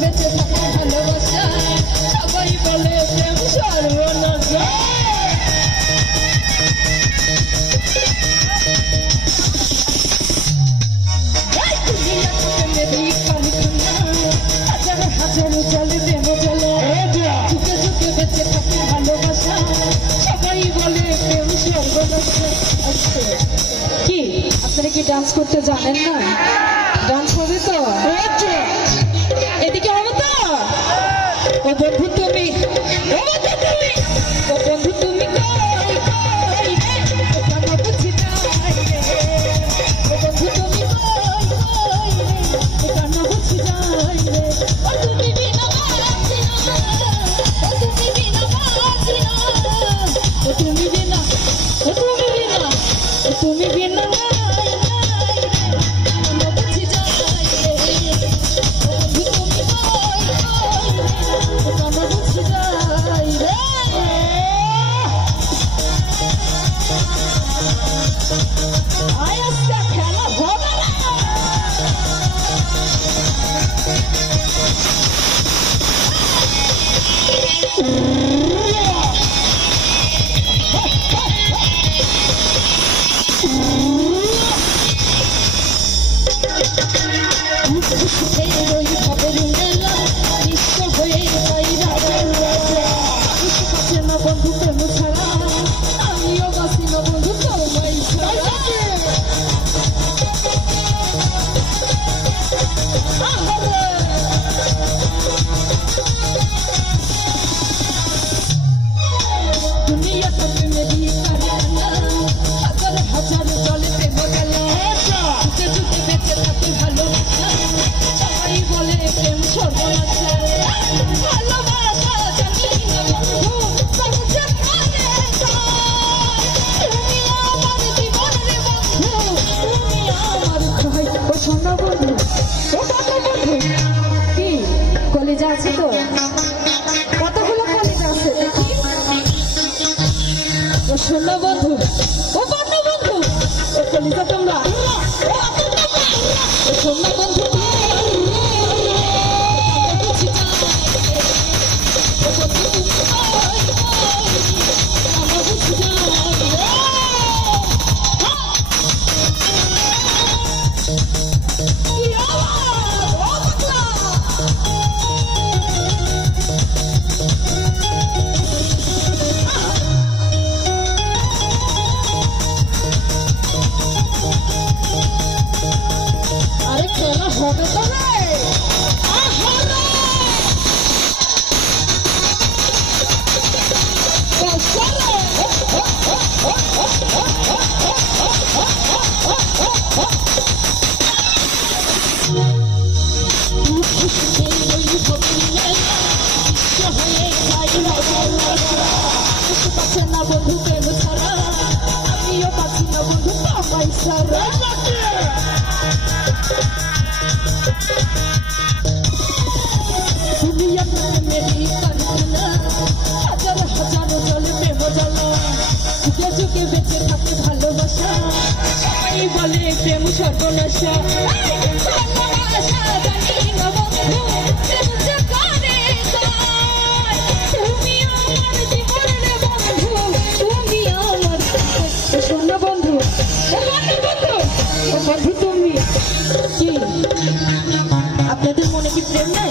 বেঁচে থাকে ভালোবাসা সবাই বলে প্রেম সর্বনাশা হাজার জলে প্রেম জলে ঝুঁকে ঝুঁকে বেঁচে থাকে ভালোবাসা সবাই বলে প্রেম সর্বনাশা। কি আপনারা কি ডান্স করতে জানেন না? ডান্স হবে তো? এদিকে হবে তো? ও বন্ধু তুমি ও বন্ধু তুমি তুমি বিনা বন্ধু প্রেম ছাড়া আমিও বাসি না বন্ধু তোমায় ছাড়া দুনিয়া তো মেরি কারখানা হাজার হাজার জলে প্রেম গেলা ঝুঁকে ঝুঁকে বেঁচে থাকে ভালোবাসা সবাই বলে প্রেম সর্বনাশা ভালোবাসা জানি না বন্ধু সহজে মানে তুমি আমার জীবন রে বন্ধু তুমি আমার খাই ও সোনা বন্ধু ও বাবা বন্ধু কি কলেজে আছে তো কতগুলো কলেজ আছে দেখি ও সোনা বন্ধু ও বাবা বন্ধু ও কলেজে তোমরা ও সোনা বন্ধু হবে তো রে না বন্ধু প্রেম ছাড়া আমিও পাচ্ছি না বন্ধু তোমায় ছাড়া দুনিয়া মেরি কারখানা হাজার হাজার জলে প্রেম জ্বালা ঝুঁকে ঝুঁকে বেঁচে থাকে ভালোবাসা সবাই বলে প্রেম সর্বনাশা ভালোবাসা জানি না বন্ধু প্রেম যে করে তুমি আমার জীবন রে বন্ধু তুমি আমার সোনা বন্ধু ও বন্ধু তুমি কি আপনাদের মনে কি প্রেম নাই?